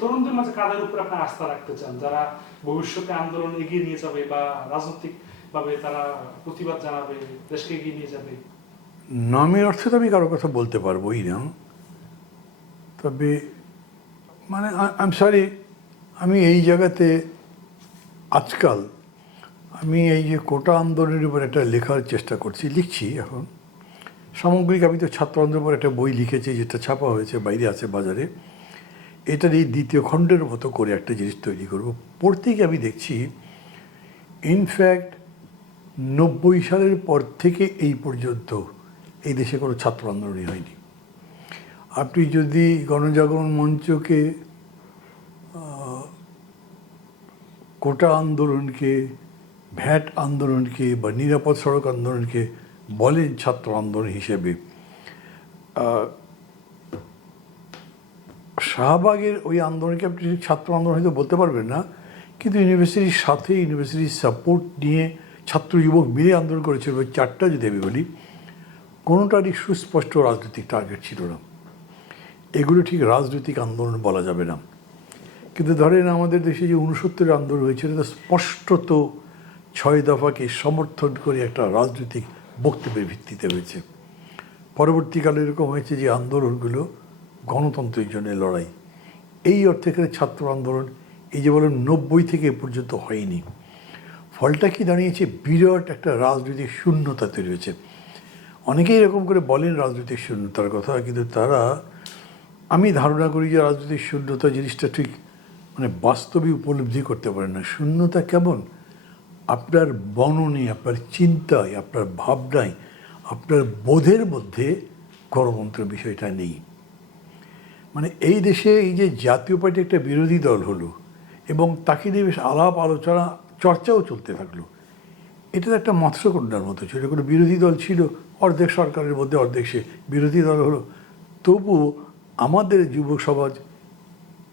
তরুণদের মাঝে কাদের উপর আপনি আস্থা রাখতে চান? যারা ভবিষ্যতে আন্দোলন এগিয়ে নিয়ে যাবে বা রাজনৈতিক ভাবে তারা প্রতিবাদ জানাবে, দেশকে এগিয়ে নিয়ে যাবে? নামের অর্থে তো আমি কারও কথা বলতে পারবোই না। তবে মানে আই সরি আমি এই জায়গাতে আজকাল আমি এই যে কোটা আন্দোলনের উপর একটা লেখার চেষ্টা করছি, লিখছি এখন। সামগ্রিক আমি তো ছাত্র আন্দোলনের উপর একটা বই লিখেছি, যেটা ছাপা হয়েছে, বাইরে আছে বাজারে। এটার এই দ্বিতীয় খণ্ডের মতো করে একটা জিনিস তৈরি করব। পড়তে গিয়ে আমি দেখছি ইনফ্যাক্ট নব্বই সালের পর থেকে এই পর্যন্ত এই দেশে কোনো ছাত্র আন্দোলনই হয়নি। আপনি যদি গণজাগরণ মঞ্চকে কোটা আন্দোলনকে, ভ্যাট আন্দোলনকে বা নিরাপদ সড়ক আন্দোলনকে বলেন ছাত্র আন্দোলন হিসেবে শাহবাগের ওই আন্দোলনকে আপনি ছাত্র আন্দোলন হয়তো বলতে পারবেন না, কিন্তু ইউনিভার্সিটির সাথে ইউনিভার্সিটির সাপোর্ট নিয়ে ছাত্র যুবক মিলে আন্দোলন করেছিল ওই চারটা যদি আমি বলি, কোনোটারই সুস্পষ্ট রাজনৈতিক টার্গেট ছিল না। এগুলো ঠিক রাজনৈতিক আন্দোলন বলা যাবে না। কিন্তু ধরেন আমাদের দেশে যে উনসত্তরের আন্দোলন হয়েছিল তা স্পষ্টত ছয় দফাকে সমর্থন করে একটা রাজনৈতিক বক্তব্যের ভিত্তিতে হয়েছে। পরবর্তীকালে এরকম হয়েছে যে আন্দোলনগুলো গণতন্ত্রের জন্য লড়াই। এই অর্থে এখানে ছাত্র আন্দোলন এই যে বলেন নব্বই থেকে এ পর্যন্ত হয়নি। ফলটা কি দাঁড়িয়েছে? বিরাট একটা রাজনৈতিক শূন্যতা তৈরি হয়েছে। অনেকেই এরকম করে বলেন রাজনৈতিক শূন্যতার কথা, কিন্তু তারা, আমি ধারণা করি যে রাজনৈতিক শূন্যতা জিনিসটা ঠিক মানে বাস্তবে উপলব্ধি করতে পারেন না। শূন্যতা কেমন? আপনার বননে, আপনার চিন্তায়, আপনার ভাবনায়, আপনার বোধের মধ্যে গণতন্ত্র বিষয়টা নেই। মানে এই দেশে এই যে জাতীয় পার্টি একটা বিরোধী দল হলো এবং তাকে নিয়ে বেশ আলাপ আলোচনা, চর্চাও চলতে থাকল, এটা তো একটা মৎস্যকন্যার মতো ছিল, কোনো বিরোধী দল ছিল, অর্ধেক সরকারের মধ্যে, অর্ধেক সে বিরোধী দল হলো। তবুও আমাদের যুব সমাজ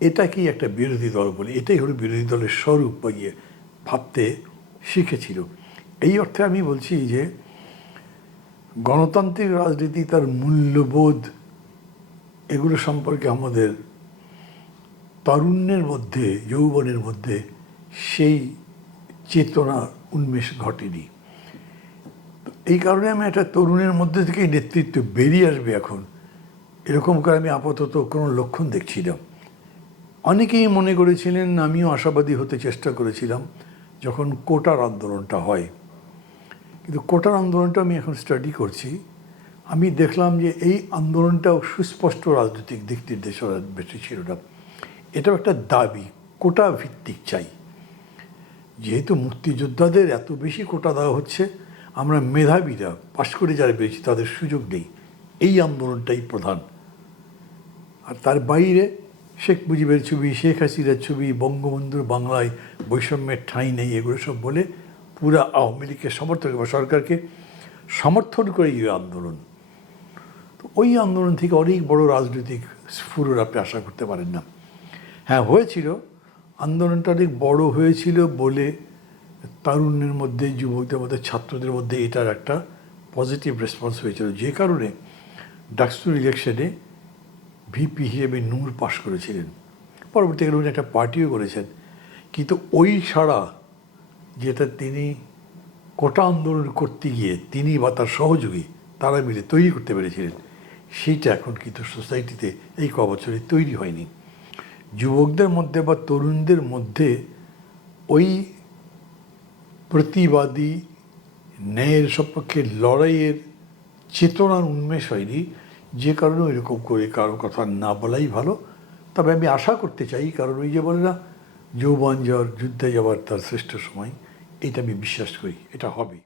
এটা কি একটা বিরোধী দল বলে? এটাই হলো বিরোধী দলের স্বরূপ বা ইয়ে ভাবতে শিখেছিল। এই অর্থে আমি বলছি যে গণতান্ত্রিক রাজনীতি তার মূল্যবোধ এগুলো সম্পর্কে আমাদের তারুণ্যের মধ্যে, যৌবনের মধ্যে সেই চেতনা উন্মেষ ঘটেনি। এই কারণে আমি একটা তরুণের মধ্যে থেকে নেতৃত্ব বেরিয়ে আসবে এখন। এরকম করে আমি আপাতত কোনো লক্ষণ দেখছি না। অনেকেই মনে করেছিলেন, আমিও আশাবাদী হতে চেষ্টা করেছিলাম যখন কোটার আন্দোলনটা হয়। কিন্তু কোটার আন্দোলনটা আমি এখন স্টাডি করছি। আমি দেখলাম যে এই আন্দোলনটাও সুস্পষ্ট রাজনৈতিক দিক নির্দেশ বেশি ছিল না। এটাও একটা দাবি, কোটা ভিত্তিক চাই। যেহেতু মুক্তিযোদ্ধাদের এত বেশি কোটা দেওয়া হচ্ছে, আমরা মেধাবীরা, পাশ করে যারা বেরিয়েছি তাদের সুযোগ নেই। এই আন্দোলনটাই প্রধান। আর তার বাইরে শেখ মুজিবের ছবি, শেখ হাসিনার ছবি, বঙ্গবন্ধুর বাংলায় বৈষম্যের ঠাঁই নেই, এগুলো সব বলে পুরা আওয়ামী লীগের সমর্থন সরকারকে সমর্থন করে এই আন্দোলন। ওই আন্দোলন থেকে অনেক বড় রাজনৈতিক স্ফুরণ আপনি আশা করতে পারেন না। হ্যাঁ হয়েছিল। আন্দোলনটা অনেক বড় হয়েছিল বলে তারুণ্যের মধ্যে, যুবকদের মধ্যে, ছাত্রদের মধ্যে এটার একটা পজিটিভ রেসপন্স হয়েছিল। যে কারণে ডাকসুর ইলেকশনে ভিপি হিসেবে নূর পাশ করেছিলেন। পরবর্তীকালে উনি একটা পার্টিও করেছেন। কিন্তু ওই ছাড়া যেটা তিনি কোটা আন্দোলন করতে গিয়ে তিনি বা তার সহযোগী, তারা মিলে তৈরি করতে পেরেছিলেন। সেইটা এখন কিন্তু সোসাইটিতে এই ক বছরে তৈরি হয়নি। যুবকদের মধ্যে বা তরুণদের মধ্যে ওই প্রতিবাদী, ন্যায়ের সপক্ষে লড়াইয়ের চেতনার উন্মেষ হয়নি, যে কারণে এরকম করে কারও কথা না বলাই ভালো। তবে আমি আশা করতে চাই, কারণ ওই যে বলে না, যৌবন যাওয়ার যুদ্ধে যাওয়ার তার শ্রেষ্ঠ সময়, এটা আমি বিশ্বাস করি, এটা হবে।